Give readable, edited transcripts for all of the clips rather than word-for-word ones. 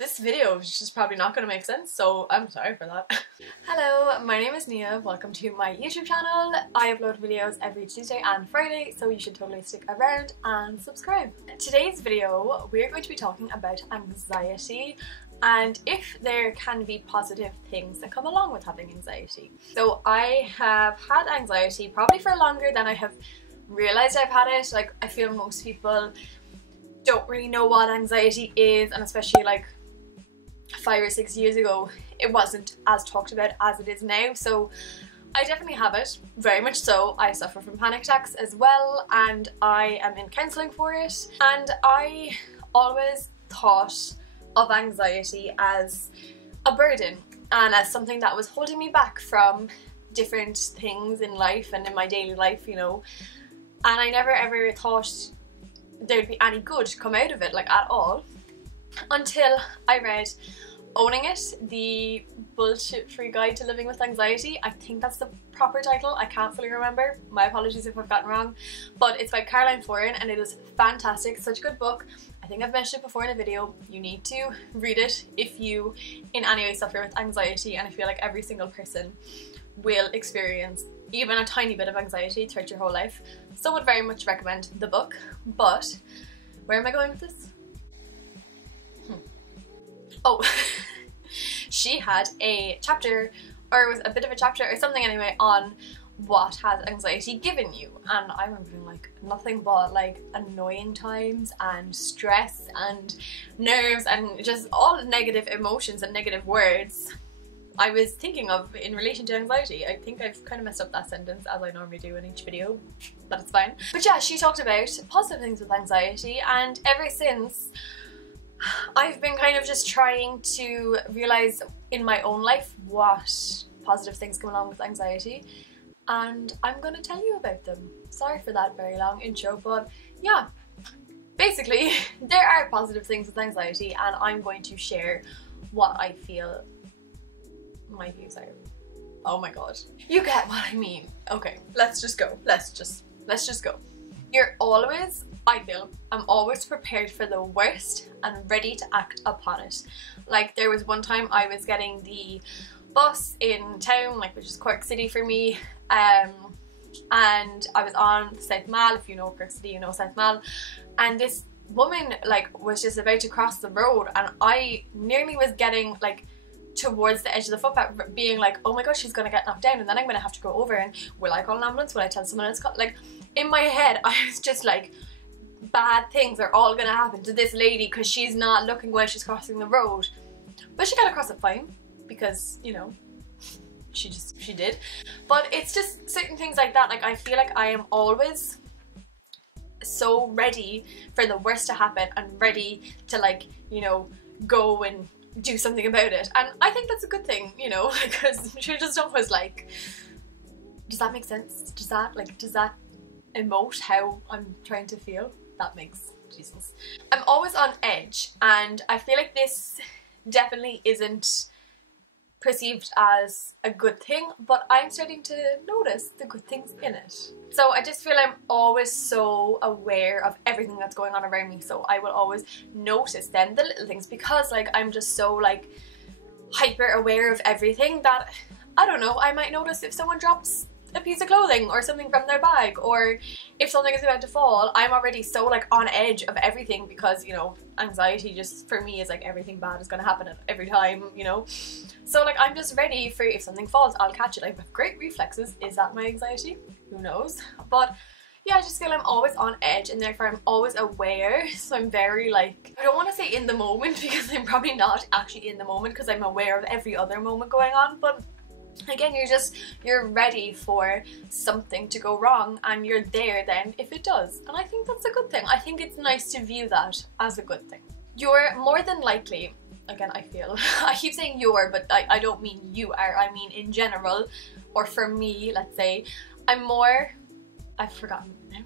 This video is just probably not going to make sense, so I'm sorry for that. Hello, my name is Nia. Welcome to my YouTube channel. I upload videos every Tuesday and Friday, so you should totally stick around and subscribe. Today's video, we're going to be talking about anxiety and if there can be positive things that come along with having anxiety. So I have had anxiety probably for longer than I have realised I've had it. Like, I feel most people don't really know what anxiety is, and especially like 5 or 6 years ago it wasn't as talked about as it is now. So I definitely have it, very much so. I suffer from panic attacks as well, and I am in counselling for it, and I always thought of anxiety as a burden and as something that was holding me back from different things in life and in my daily life, you know, and I never ever thought there'd be any good come out of it, like at all, until I read Owning It, the bullshit-free guide to living with anxiety. I think that's the proper title. I can't fully remember. My apologies if I've gotten it wrong. But it's by Caroline Foran and it is fantastic. Such a good book. I think I've mentioned it before in a video. You need to read it if you in any way suffer with anxiety, and I feel like every single person will experience even a tiny bit of anxiety throughout your whole life. So I would very much recommend the book. But where am I going with this? Oh, she had a chapter, or it was a bit of a chapter or something anyway, on what has anxiety given you, and I remember being like nothing but like annoying times and stress and nerves and just all negative emotions and negative words I was thinking of in relation to anxiety. I think I've kind of messed up that sentence, as I normally do in each video, but it's fine. But yeah, she talked about positive things with anxiety, and ever since I've been kind of just trying to realise in my own life what positive things come along with anxiety, and I'm going to tell you about them. Sorry for that very long intro, but yeah, basically there are positive things with anxiety, and I'm going to share what I feel my views are. Oh my god, you get what I mean. Okay, let's just go. Let's just go. You're always, I feel, I'm always prepared for the worst and ready to act upon it. Like, there was one time I was getting the bus in town, like, which is Cork City for me, and I was on South Mall. If you know Cork City, you know South Mall, and this woman like was just about to cross the road, and I nearly was getting like towards the edge of the footpath, being like, oh my god, she's gonna get knocked down and then I'm gonna have to go over, and will I call an ambulance, will I tell someone else? Like, in my head I was just like, bad things are all gonna happen to this lady because she's not looking while she's crossing the road. But she got across it fine, because, you know, she did. But it's just certain things like that. Like, I feel like I am always so ready for the worst to happen and ready to, like, you know, go and do something about it, and I think that's a good thing, you know, because you're just always like, does that make sense? Does that emote how I'm trying to feel? That makes Jesus. I'm always on edge, and I feel like this definitely isn't perceived as a good thing, but I'm starting to notice the good things in it. So I just feel I'm always so aware of everything that's going on around me, so I will always notice then the little things, because like I'm just so like hyper aware of everything that, I don't know, I might notice if someone drops a piece of clothing or something from their bag, or if something is about to fall. I'm already so like on edge of everything, because, you know, anxiety just for me is like everything bad is going to happen every time, you know. So like I'm just ready for, if something falls, I'll catch it. I have great reflexes. Is that my anxiety? Who knows? But yeah, I just feel I'm always on edge, and therefore I'm always aware. So I'm very like, I don't want to say in the moment, because I'm probably not actually in the moment, because I'm aware of every other moment going on, but again, you're ready for something to go wrong, and you're there then if it does, and I think that's a good thing. I think it's nice to view that as a good thing. You're more than likely, again, I feel, I keep saying you're, but I don't mean you are, I mean in general, or for me, let's say, I've forgotten now,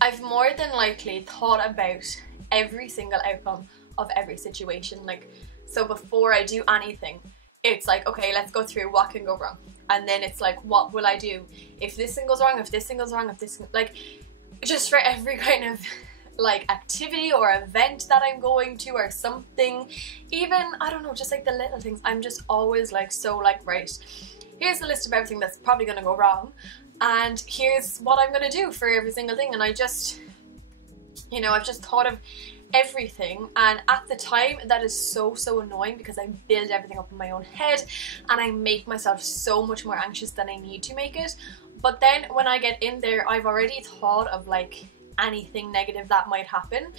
I've more than likely thought about every single outcome of every situation. Like, so before I do anything, it's like, okay, let's go through what can go wrong, and then it's like, what will I do if this thing goes wrong, if this thing goes wrong, if this, like, just for every kind of like activity or event that I'm going to or something. Even, I don't know, just like the little things, I'm just always like so like, right, here's the list of everything that's probably gonna go wrong, and here's what I'm gonna do for every single thing. And I just, you know, I've just thought of everything, and at the time that is so annoying because I build everything up in my own head and I make myself so much more anxious than I need to make it. But then when I get in there, I've already thought of like anything negative that might happen.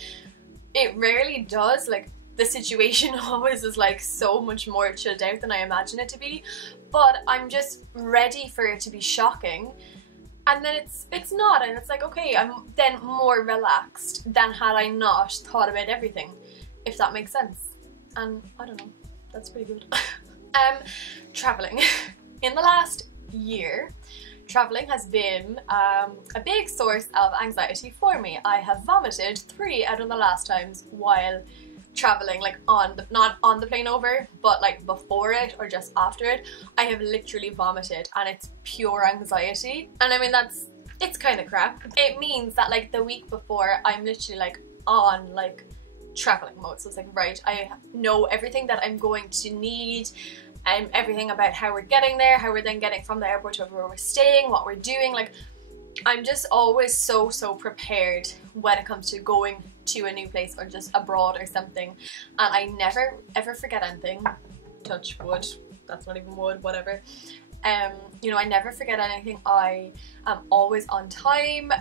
It rarely does, like the situation always is like so much more chilled out than I imagine it to be, but I'm just ready for it to be shocking. And then it's not, and it's like, okay, I'm then more relaxed than had I not thought about everything, if that makes sense. And I don't know, that's pretty good. Traveling. In the last year, traveling has been a big source of anxiety for me. I have vomited 3 out of the last times while traveling, like not on the plane over, but like before it or just after it. I have literally vomited, and it's pure anxiety. And I mean, it's kind of crap. It means that like the week before, I'm literally like on like traveling mode. So it's like, right, I know everything that I'm going to need, and everything about how we're getting there, how we're then getting from the airport to where we're staying, what we're doing. Like, I'm just always so prepared when it comes to going to a new place or just abroad or something, and I never ever forget anything. Touch wood, that's not even wood, whatever. You know, I never forget anything. I am always on time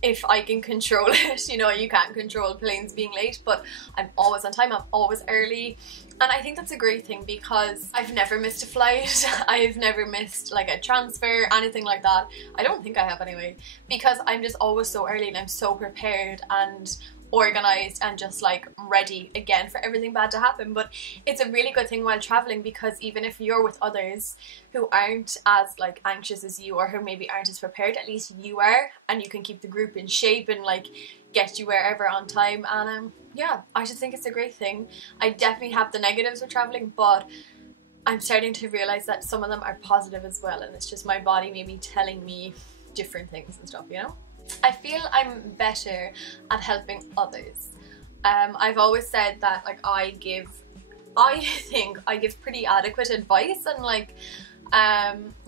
if I can control it. You know, you can't control planes being late, but I'm always on time, I'm always early. And I think that's a great thing because I've never missed a flight, I've never missed like a transfer, anything like that. I don't think I have anyway, because I'm just always so early and I'm so prepared and organized and just like ready again for everything bad to happen. But it's a really good thing while traveling, because even if you're with others who aren't as like anxious as you, or who maybe aren't as prepared, at least you are, and you can keep the group in shape and like get you wherever on time. And yeah, I just think it's a great thing. I definitely have the negatives of traveling, but I'm starting to realize that some of them are positive as well, and it's just my body maybe telling me different things and stuff, you know? I feel I'm better at helping others. I've always said that like I think I give pretty adequate advice, and like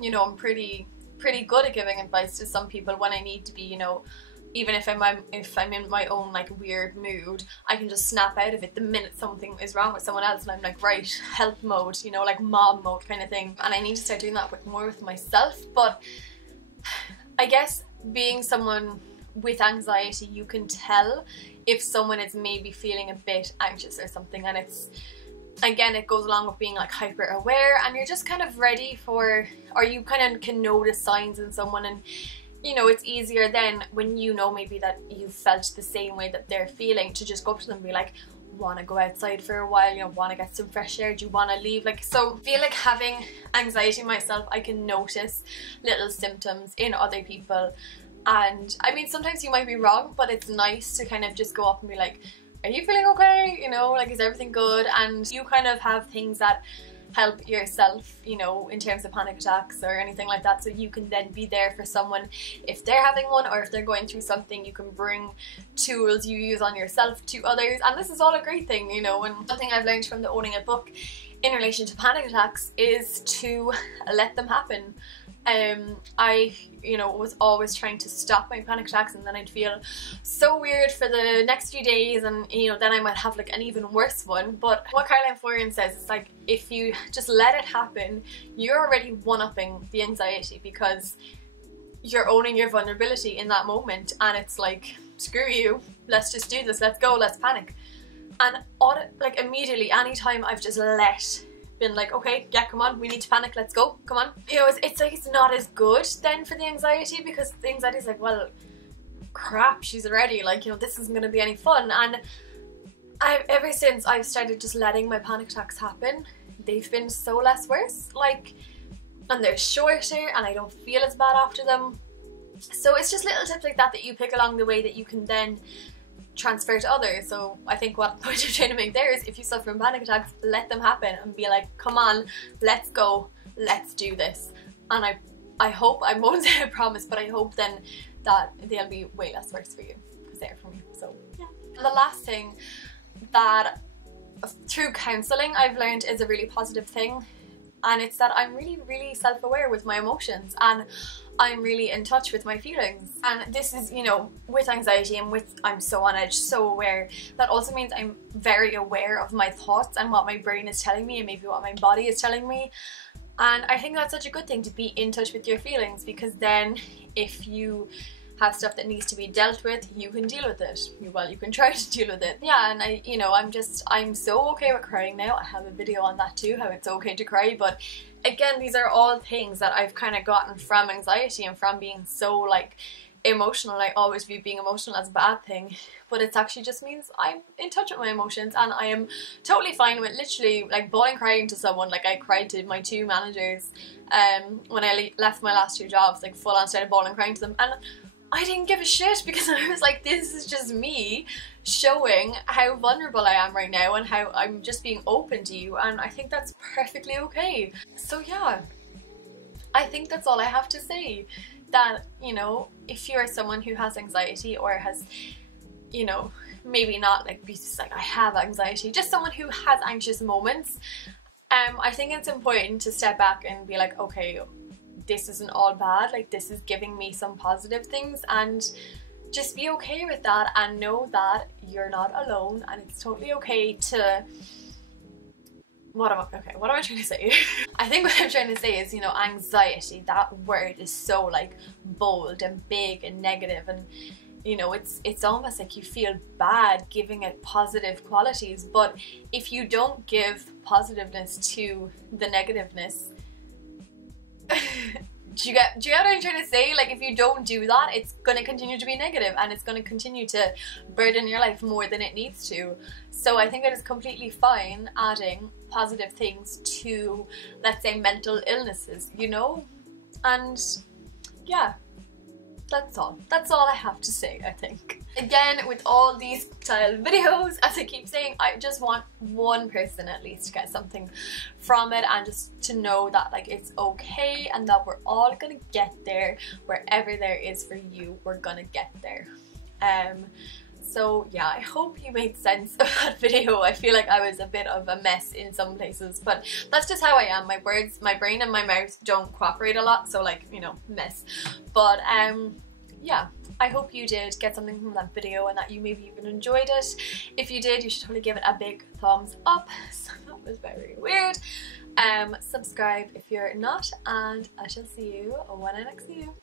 you know, I'm pretty good at giving advice to some people when I need to be, you know. Even if I'm in my own like weird mood, I can just snap out of it the minute something is wrong with someone else, and I'm like, right, help mode, you know, like mom mode kind of thing. And I need to start doing that more with myself. But I guess being someone with anxiety, you can tell if someone is maybe feeling a bit anxious or something, and it's, again, it goes along with being like hyper aware, and you're just kind of ready for, or you kind of can notice signs in someone. And you know, it's easier then when you know maybe that you felt the same way that they're feeling, to just go up to them and be like, want to go outside for a while, you know, want to get some fresh air, do you want to leave? Like, so I feel like having anxiety myself, I can notice little symptoms in other people. And I mean, sometimes you might be wrong, but it's nice to kind of just go up and be like, are you feeling okay? You know, like, is everything good? And you kind of have things that help yourself, you know, in terms of panic attacks or anything like that, so you can then be there for someone if they're having one, or if they're going through something. You can bring tools you use on yourself to others, and this is all a great thing, you know. And something I've learned from the Owning It book in relation to panic attacks is to let them happen. I, you know, was always trying to stop my panic attacks, and then I'd feel so weird for the next few days, and you know, then I might have like an even worse one. But what Caroline Foran says is like, if you just let it happen, you're already one-upping the anxiety, because you're owning your vulnerability in that moment, and it's like, screw you, let's just do this, let's go, let's panic. And like immediately, anytime I've just been like, okay, yeah, come on, we need to panic, let's go, come on. You know, it's like, it's not as good then for the anxiety, because the anxiety is like, well, crap, she's already like, you know, this isn't gonna be any fun. And ever since I've started just letting my panic attacks happen, they've been so less worse, like, and they're shorter, and I don't feel as bad after them. So it's just little tips like that that you pick along the way that you can then transfer to others. So I think what point I'm trying to make there is, if you suffer from panic attacks, let them happen and be like, come on, let's go, let's do this. And I hope, I won't say I promise, but I hope then that they'll be way less worse for you, because they're for me. So yeah. And the last thing that through counselling I've learned is a really positive thing, and it's that I'm really self-aware with my emotions, and I'm really in touch with my feelings. And this is, you know, with anxiety and with I'm so on edge, so aware, that also means I'm very aware of my thoughts and what my brain is telling me and maybe what my body is telling me. And I think that's such a good thing, to be in touch with your feelings, because then if you have stuff that needs to be dealt with, you can deal with it. Well, you can try to deal with it. Yeah, and I'm so okay with crying now. I have a video on that too, how it's okay to cry. But again, these are all things that I've kind of gotten from anxiety and from being so like emotional. I always view being emotional as a bad thing, but it actually just means I'm in touch with my emotions, and I am totally fine with literally like bawling crying to someone. Like I cried to my 2 managers when I left my last 2 jobs, like full on started bawling crying to them, and I didn't give a shit, because I was like, this is just me showing how vulnerable I am right now and how I'm just being open to you, and I think that's perfectly okay. So yeah, I think that's all I have to say. That, you know, if you're someone who has anxiety or has, you know, maybe not like be just like I have anxiety, just someone who has anxious moments, I think it's important to step back and be like, okay, this isn't all bad, like this is giving me some positive things, and just be okay with that and know that you're not alone, and it's totally okay to what am I trying to say? I think what I'm trying to say is, you know, anxiety, that word is so like bold and big and negative, and you know, it's almost like you feel bad giving it positive qualities. But if you don't give positiveness to the negativeness, do you get what I'm trying to say? Like if you don't do that, it's going to continue to be negative, and it's going to continue to burden your life more than it needs to. So I think it is completely fine adding positive things to, let's say, mental illnesses, you know? And yeah, that's all I have to say, I think. Again, with all these style videos, as I keep saying, I just want one person at least to get something from it, and just to know that like it's okay, and that we're all gonna get there. Wherever there is for you, we're gonna get there. So yeah, I hope you made sense of that video. I feel like I was a bit of a mess in some places, but that's just how I am. My words, my brain and my mouth don't cooperate a lot, so like, you know, mess. But yeah, I hope you did get something from that video, and that you maybe even enjoyed it. If you did, you should totally give it a big thumbs up. So that was very weird. Subscribe if you're not, and I shall see you when I next see you.